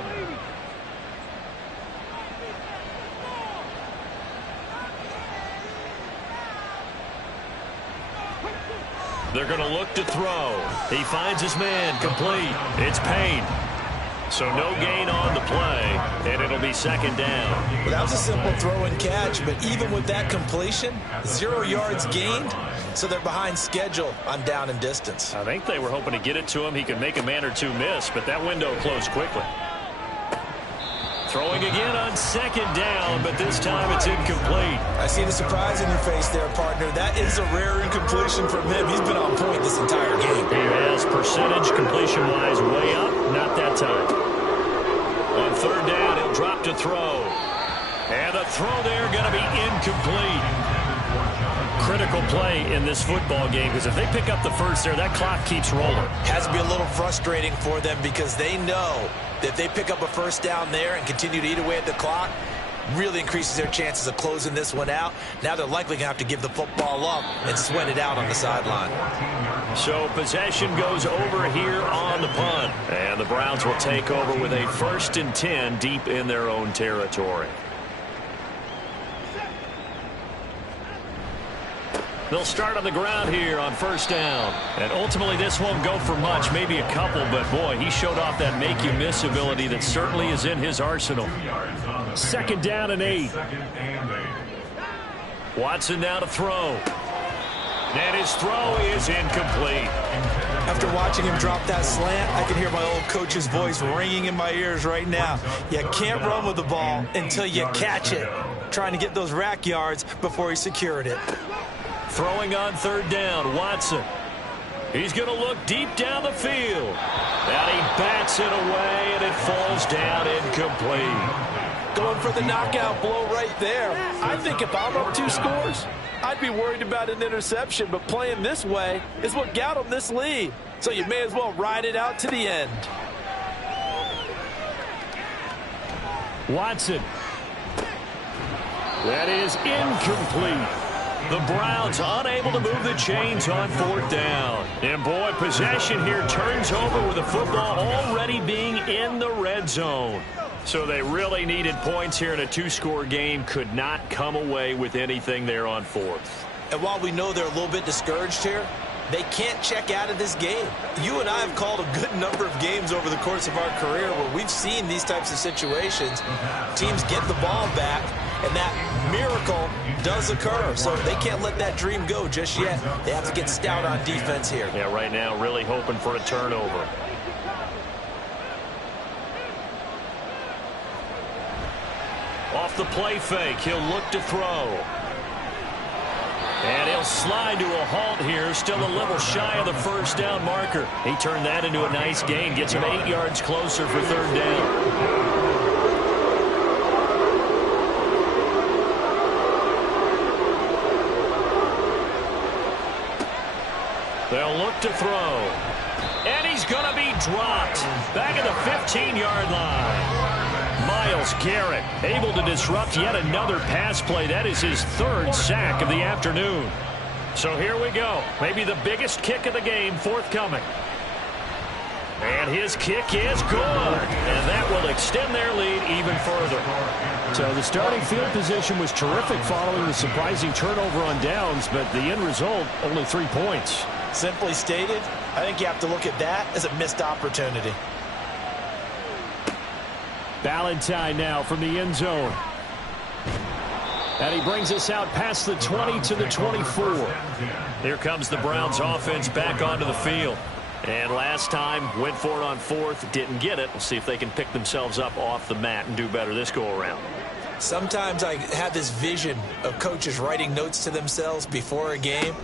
They're going to look to throw. He finds his man, complete. It's Payne. So no gain on the play, and it'll be second down. Well, that was a simple throw and catch, but even with that completion, 0 yards gained, so they're behind schedule on down and distance. I think they were hoping to get it to him. He could make a man or two miss, but that window closed quickly. Throwing again on second down, but this time it's incomplete. I see the surprise in your face there, partner. That is a rare incompletion from him. He's been on point this entire game. He has percentage completion-wise way up, not that time. On third down, he'll drop to throw. And the throw there going to be incomplete. Critical play in this football game because if they pick up the first there, that clock keeps rolling. Has to be a little frustrating for them because they know that if they pick up a first down there and continue to eat away at the clock, really increases their chances of closing this one out. Now they're likely going to have to give the football up and sweat it out on the sideline. So possession goes over here on the punt. And the Browns will take over with a 1st and 10 deep in their own territory. They'll start on the ground here on 1st down. And ultimately, this won't go for much, maybe a couple, but boy, he showed off that make-you-miss ability that certainly is in his arsenal. 2nd down and 8. Watson now to throw. And his throw is incomplete. After watching him drop that slant, I can hear my old coach's voice ringing in my ears right now. You can't run with the ball until you catch it. Trying to get those rack yards before he secured it. Throwing on 3rd down, Watson. He's going to look deep down the field. And he bats it away, and it falls down incomplete. Going for the knockout blow right there. I think if I'm up 2 scores, I'd be worried about an interception, but playing this way is what got him this lead. So you may as well ride it out to the end. Watson. That is incomplete. The Browns unable to move the chains on 4th down. And boy, possession here turns over with the football already being in the red zone. So they really needed points here in a 2-score game. Could not come away with anything there on 4th. And while we know they're a little bit discouraged here, they can't check out of this game. You and I have called a good number of games over the course of our career where we've seen these types of situations. Teams get the ball back, and that miracle does occur. So they can't let that dream go just yet. They have to get stout on defense here. Yeah, right now really hoping for a turnover. Off the play fake, he'll look to throw. And he'll slide to a halt here, still a little shy of the 1st down marker. He turned that into a nice gain, gets him 8 yards closer for 3rd down. They'll look to throw. And he's going to be dropped. Back at the 15-yard line. Myles Garrett able to disrupt yet another pass play. That is his 3rd sack of the afternoon. So here we go. Maybe the biggest kick of the game forthcoming. And his kick is good. And that will extend their lead even further. So the starting field position was terrific following the surprising turnover on downs, but the end result, only 3 points. Simply stated, I think you have to look at that as a missed opportunity. Valentine now from the end zone. And he brings us out past the 20 to the 24. Here comes the Browns offense back onto the field. And last time went for it on 4th, didn't get it. We'll see if they can pick themselves up off the mat and do better this go around. Sometimes I have this vision of coaches writing notes to themselves before a game.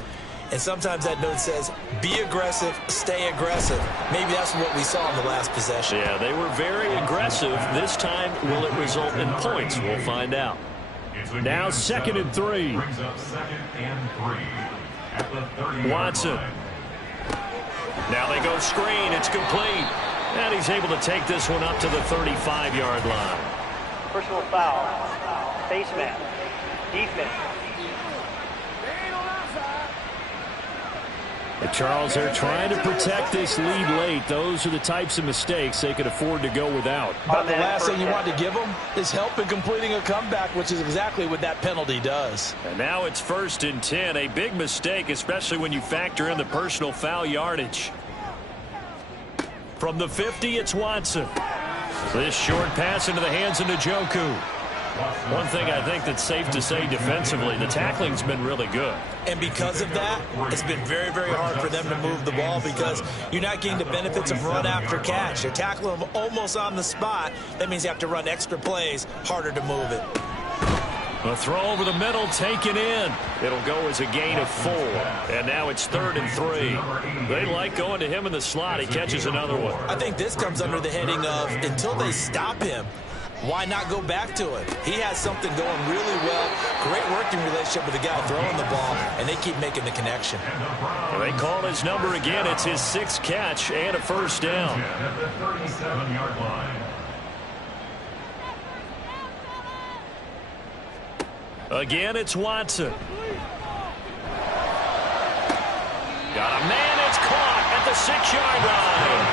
And sometimes that note says, be aggressive, stay aggressive. Maybe that's what we saw in the last possession. Yeah, they were very aggressive. This time, will it result in points? We'll find out. Now 2nd and 3. Brings up 2nd and 3 at the 30-yard Watson. line. Now they go screen. It's complete. And he's able to take this one up to the 35-yard line. Personal foul. Face mask. Defense. But Charles, they're trying to protect this lead late. Those are the types of mistakes they could afford to go without. But the last thing you want to give them is help in completing a comeback, which is exactly what that penalty does. And now it's 1st and 10. A big mistake, especially when you factor in the personal foul yardage. From the 50, it's Watson. This short pass into the hands of Njoku. One thing I think that's safe to say defensively, the tackling's been really good. And because of that, it's been very, very hard for them to move the ball because you're not getting the benefits of run after catch. You're tackling them almost on the spot. That means you have to run extra plays, harder to move it. A throw over the middle, taken in. It'll go as a gain of 4. And now it's 3rd and 3. They like going to him in the slot. He catches another one. I think this comes under the heading of until they stop him, why not go back to it? He has something going really well. Great working relationship with the guy throwing the ball, and they keep making the connection. And they call his number again. It's his 6th catch and a 1st down. At the 37-yard line. Again, it's Watson. Got a man, it's caught at the 6-yard line.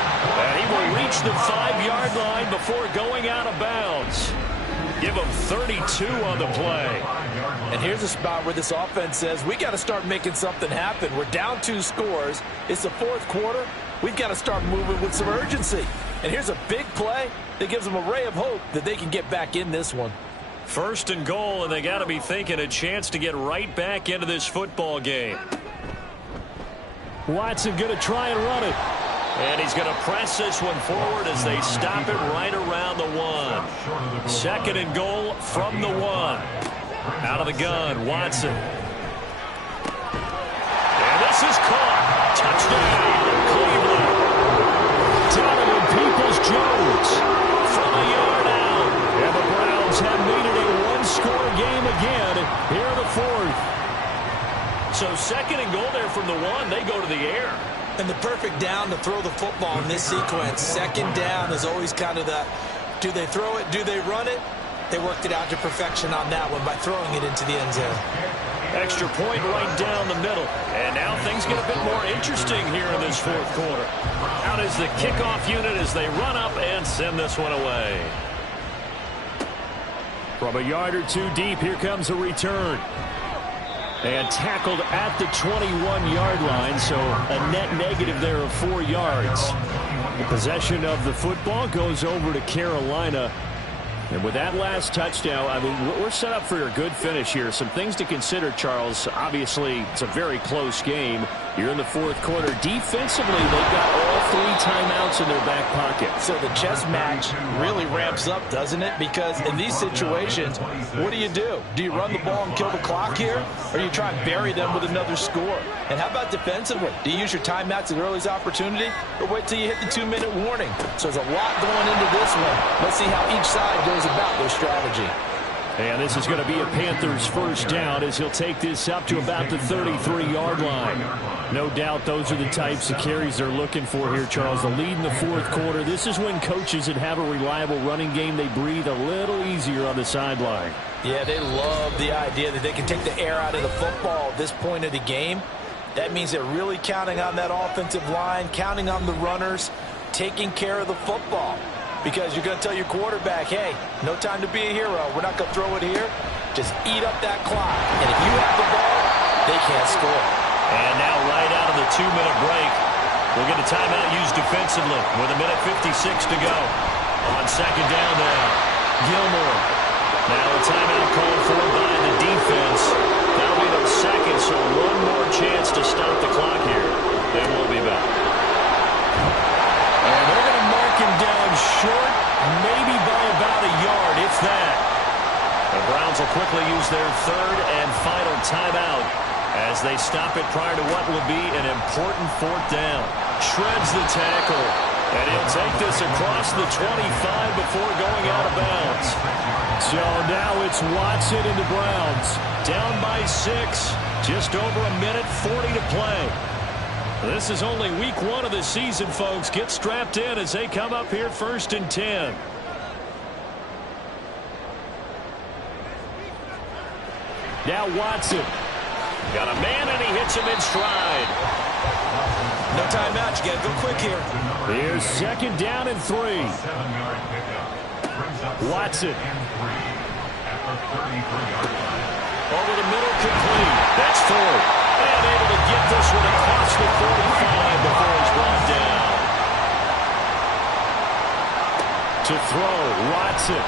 And he will reach the 5-yard line before going out of bounds. Give him 32 on the play. And here's a spot where this offense says, we got to start making something happen. We're down 2 scores. It's the 4th quarter. We've got to start moving with some urgency. And here's a big play that gives them a ray of hope that they can get back in this one. 1st and goal, and they got to be thinking a chance to get right back into this football game. Watson going to try and run it. And he's going to press this one forward as they stop it right around the 1. 2nd and goal from the 1. Out of the gun, Watson. And this is caught. Touchdown, Cleveland. Donovan Peoples-Jones from a yard out. And the Browns have made it a 1-score game again here in the 4th. So 2nd and goal there from the 1. They go to the air. And the perfect down to throw the football in this sequence. 2nd down is always kind of the, do they throw it, do they run it? They worked it out to perfection on that one by throwing it into the end zone. Extra point right down the middle. And now things get a bit more interesting here in this 4th quarter. Out is the kickoff unit as they run up and send this one away. From a yard or 2 deep, here comes a return. And tackled at the 21-yard line, so a net negative there of 4 yards. The possession of the football goes over to Carolina. And with that last touchdown, I mean, we're set up for a good finish here. Some things to consider, Charles. Obviously, it's a very close game. You're in the 4th quarter. Defensively, they've got all 3 timeouts in their back pocket. So the chess match really ramps up, doesn't it? Because in these situations, what do? Do you run the ball and kill the clock here? Or do you try and bury them with another score? And how about defensively? Do you use your timeouts at earliest opportunity? Or wait till you hit the 2-minute warning? So there's a lot going into this one. Let's see how each side goes about their strategy. And this is going to be a Panthers 1st down as he'll take this up to about the 33-yard line. No doubt those are the types of carries they're looking for here, Charles. The lead in the 4th quarter. This is when coaches that have a reliable running game, they breathe a little easier on the sideline. Yeah, they love the idea that they can take the air out of the football at this point of the game. That means they're really counting on that offensive line, counting on the runners, taking care of the football. Because you're going to tell your quarterback, hey, no time to be a hero. We're not going to throw it here. Just eat up that clock. And if you have the ball, they can't score. And now right out of the 2-minute break, we'll get a timeout used defensively with 1:56 to go. On 2nd down now, Gilmore. Now a timeout called for by the defense. That'll be their 2nd, so one more chance to stop the clock here. Then we'll be back. And they're going to mark him down short, maybe by about a yard, if that. The Browns will quickly use their 3rd and final timeout as they stop it prior to what will be an important 4th down. Shreds the tackle, and he'll take this across the 25 before going out of bounds. So now it's Watson and the Browns. Down by 6, just over 1:40 to play. This is only week 1 of the season, folks. Get strapped in as they come up here 1st and 10. Now Watson. Got a man, and he hits him in stride. No timeout. You got to go quick here. Here's 2nd down and 3. Watson. Over the middle, complete. That's 4. And able to get this one across the 45 before he's brought down. To throw, Watson.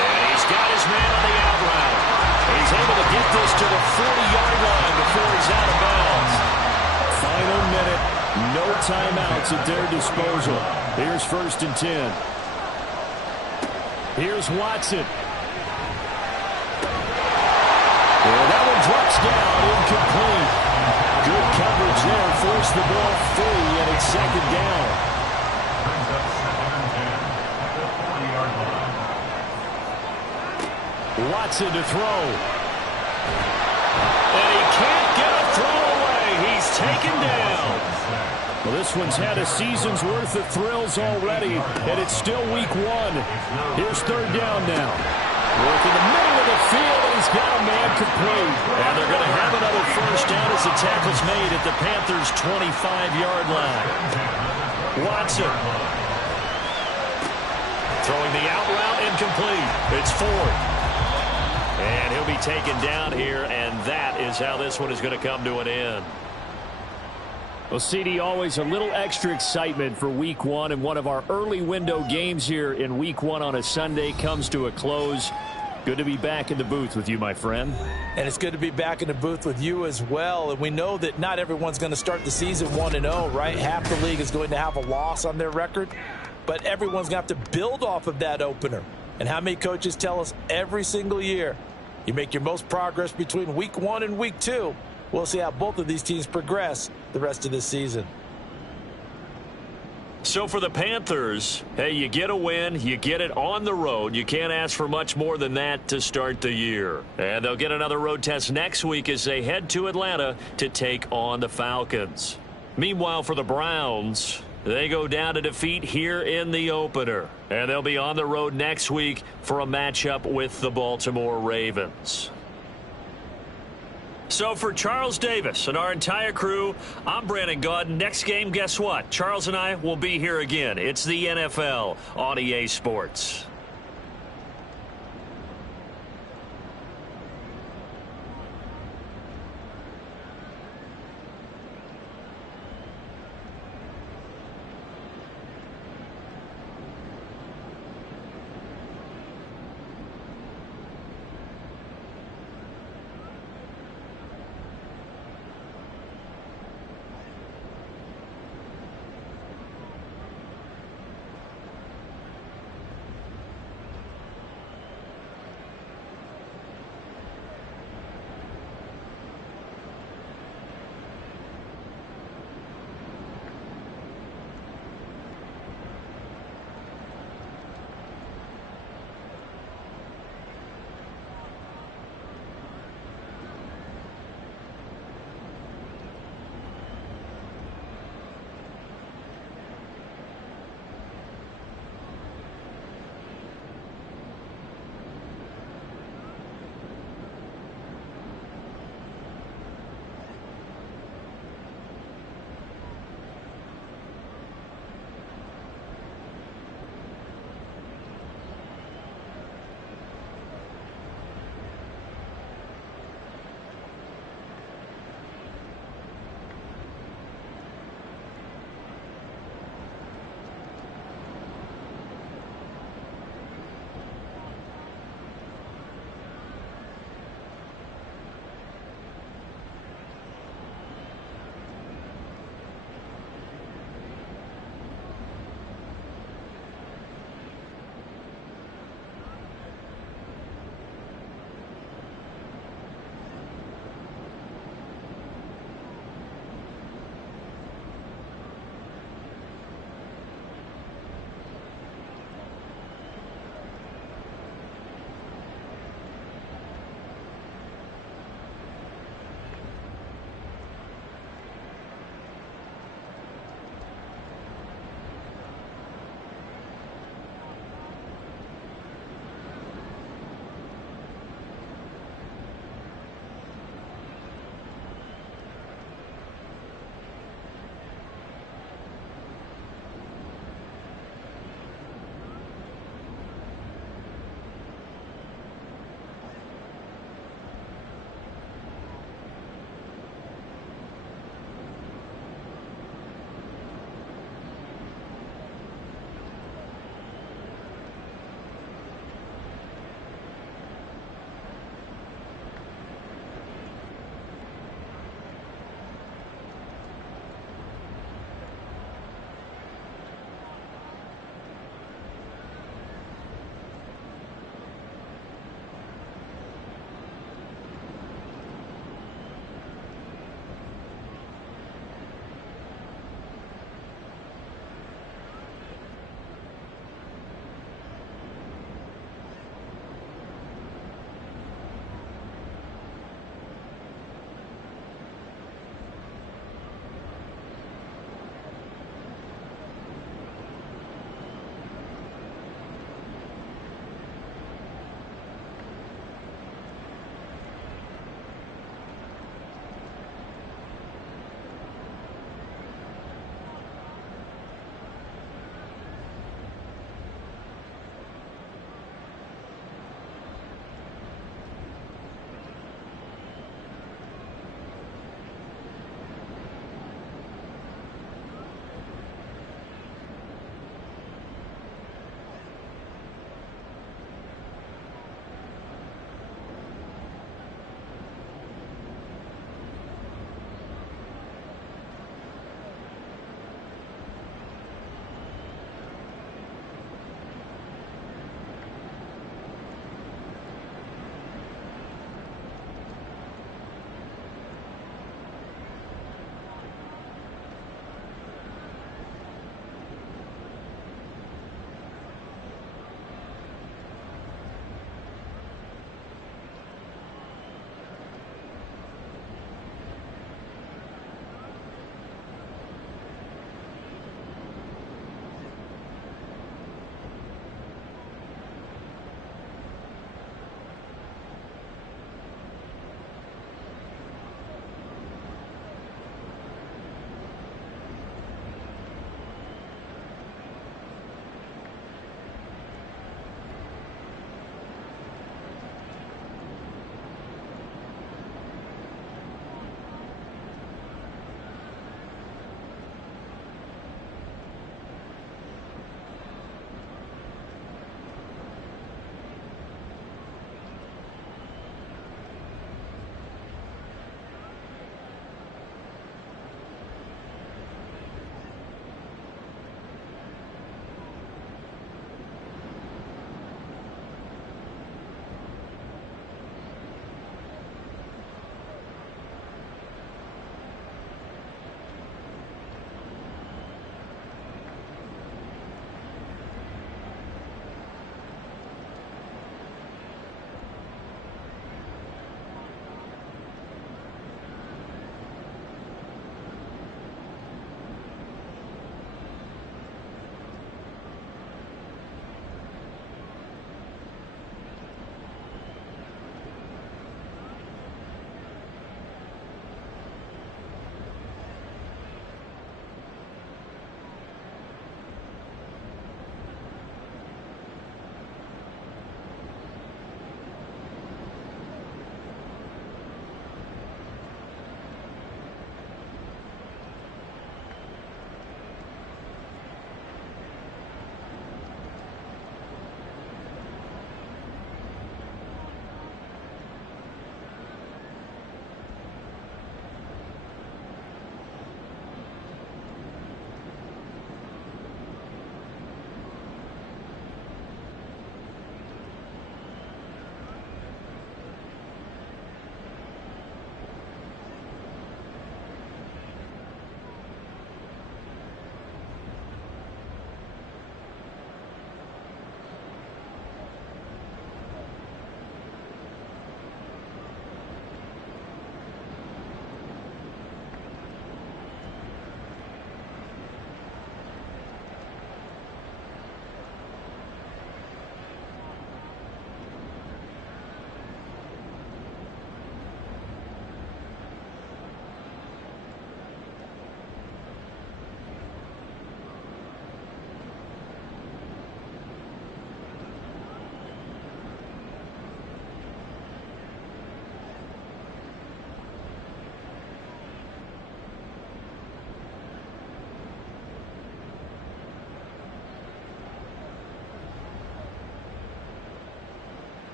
And he's got his man on the out route. He's able to get this to the 40-yard line before he's out of bounds. Final minute, no timeouts at their disposal. Here's 1st and 10. Here's Watson. And that one drops down, incomplete. Good coverage there, forced the ball free, and it's 2nd down. Brings up 2nd and 10 at the 40-yard line. Watson to throw. And he can't get a throw away. He's taken down. Well, this one's had a season's worth of thrills already, and it's still week 1. Here's 3rd down now. Work in the middle of the field, and he's got a man complete. And they're going to have another first down as the tackle's made at the Panthers' 25-yard line. Watson. Throwing the out route, incomplete. It's Ford. And he'll be taken down here, and that is how this one is going to come to an end. Well, CD, always a little extra excitement for Week 1, and one of our early window games here in Week 1 on a Sunday comes to a close. Good to be back in the booth with you, my friend. And it's good to be back in the booth with you as well. And we know that not everyone's going to start the season 1-0, right? Half the league is going to have a loss on their record, but everyone's going to have to build off of that opener. And how many coaches tell us every single year, you make your most progress between Week 1 and Week 2. We'll see how both of these teams progress the rest of this season. So for the Panthers, hey, you get a win, you get it on the road. You can't ask for much more than that to start the year. And they'll get another road test next week as they head to Atlanta to take on the Falcons. Meanwhile, for the Browns, they go down to defeat here in the opener. And they'll be on the road next week for a matchup with the Baltimore Ravens. So for Charles Davis and our entire crew, I'm Brandon Gaudin. Next game, guess what? Charles and I will be here again. It's the NFL on EA Sports.